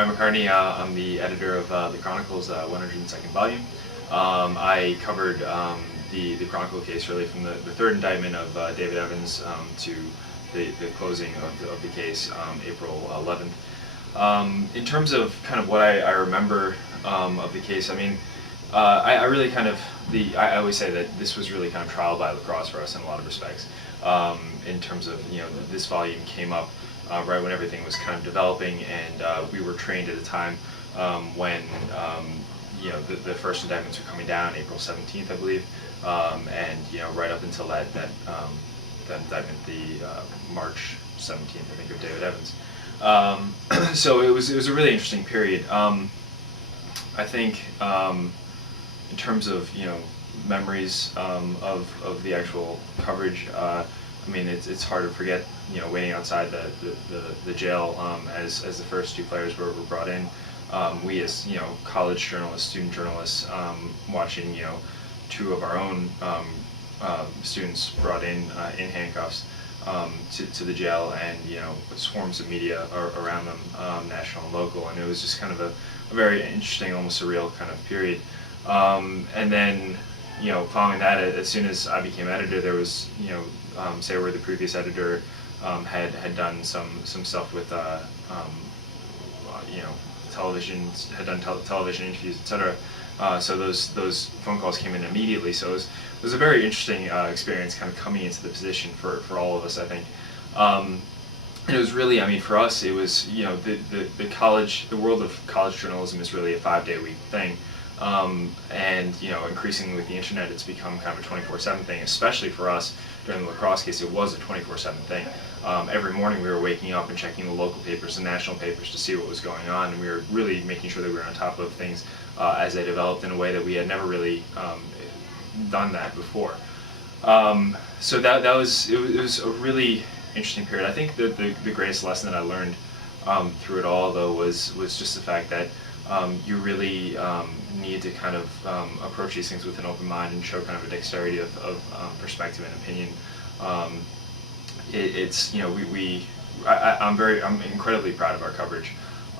Ryan McCartney. I'm the editor of the Chronicle's 102nd volume. I covered the Chronicle case really from the third indictment of David Evans to the closing of the case April 11th. In terms of kind of what I remember of the case, I mean, I really kind of, I always say that this was really kind of trial by lacrosse for us in a lot of respects. In terms of, this volume came up right when everything was kind of developing, and we were trained at a time when the first indictments were coming down, April 17th, I believe, and right up until that indictment, the March 17th, I think, of David Evans. So it was a really interesting period. I think in terms of memories of the actual coverage. I mean, it's hard to forget, waiting outside the jail as the first two players were brought in. We as college journalists, student journalists, watching two of our own students brought in handcuffs to the jail, and swarms of media around them, national and local, and it was just kind of a very interesting, almost surreal kind of period. And then following that, as soon as I became editor, there was say where the previous editor had done some stuff with television, had done television interviews, etc. So those phone calls came in immediately. So it was a very interesting experience, kind of coming into the position for all of us, I think. And it was really, I mean, for us, it was the world of college journalism is really a 5-day-a-week thing. And increasingly with the internet, it's become kind of a 24/7 thing. Especially for us during the lacrosse case, it was a 24/7 thing. Every morning we were waking up and checking the local papers and national papers to see what was going on, and we were really making sure that we were on top of things as they developed in a way that we had never really done that before. So it was a really interesting period. I think the greatest lesson that I learned through it all, though, was just the fact that you really need to kind of approach these things with an open mind and show kind of a dexterity of perspective and opinion. I'm incredibly proud of our coverage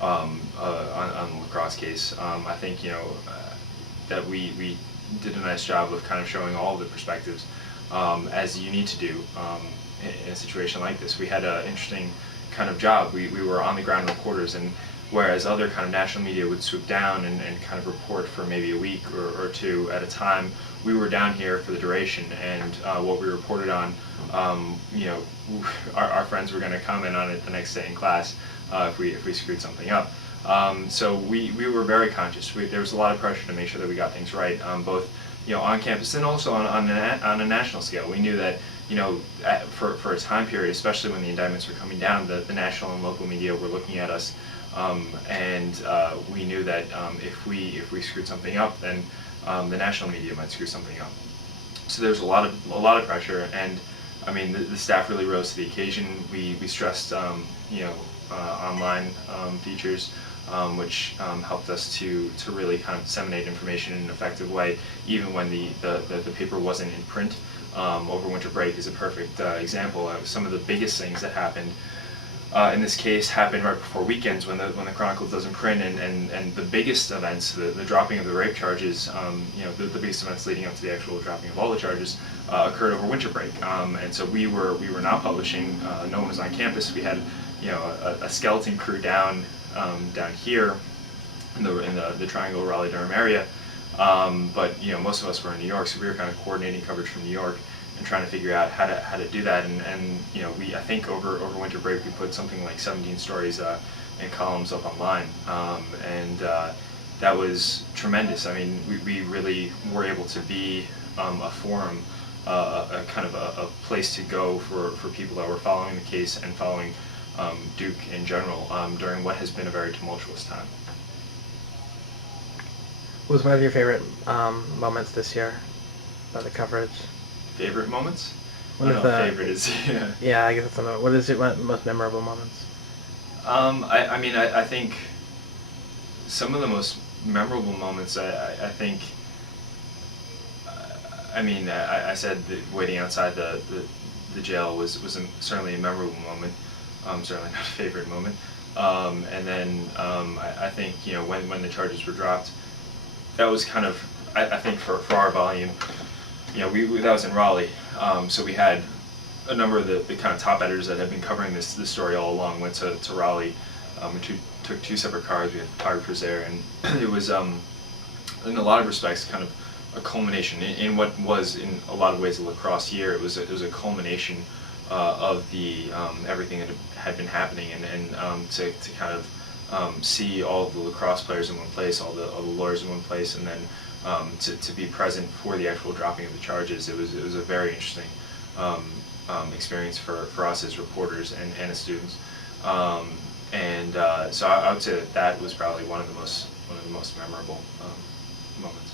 on the lacrosse case. I think that we did a nice job of kind of showing all of the perspectives as you need to do in a situation like this. We had an interesting kind of job. We were on the ground reporters, and whereas other kind of national media would swoop down and kind of report for maybe a week or two at a time, we were down here for the duration, and what we reported on, our friends were going to comment on it the next day in class if we screwed something up. So we were very conscious. There was a lot of pressure to make sure that we got things right, both on campus and also on a national scale. We knew that for a time period, especially when the indictments were coming down, the national and local media were looking at us. And we knew that if we screwed something up, then the national media might screw something up. So there was a lot of pressure, and I mean the staff really rose to the occasion. We stressed online features, which helped us to really kind of disseminate information in an effective way, even when the paper wasn't in print. Over winter break is a perfect example. Some of the biggest things that happened in this case happened right before weekends when the Chronicle doesn't print, and the biggest events, the dropping of the rape charges, the biggest events leading up to the actual dropping of all the charges occurred over winter break, and so we were not publishing. No one was on campus. We had a skeleton crew down here in the Triangle, Raleigh-Durham area, but most of us were in New York, so we were kind of coordinating coverage from New York and trying to figure out how to do that. And I think over winter break we put something like 17 stories and columns up online, and that was tremendous. I mean, we really were able to be a forum, a kind of a place to go for people that were following the case and following Duke in general during what has been a very tumultuous time. What was one of your favorite moments this year about the coverage? Favorite moments? Favorite is yeah, I guess that's something. What is your most memorable moments? I think some of the most memorable moments, I think, I said that waiting outside the jail was certainly a memorable moment, certainly not a favorite moment. And then I think when the charges were dropped, that was kind of I think for our volume, we that was in Raleigh, so we had a number of the kind of top editors that had been covering this story all along went to Raleigh. We took two separate cars. We had photographers there, and it was in a lot of respects kind of a culmination in what was in a lot of ways a lacrosse year. It was a culmination of the everything that had been happening, and to kind of see all of the lacrosse players in one place, all the lawyers in one place, and then to be present for the actual dropping of the charges. It was a very interesting experience for us as reporters and as students. So I would say that was probably one of the most memorable moments.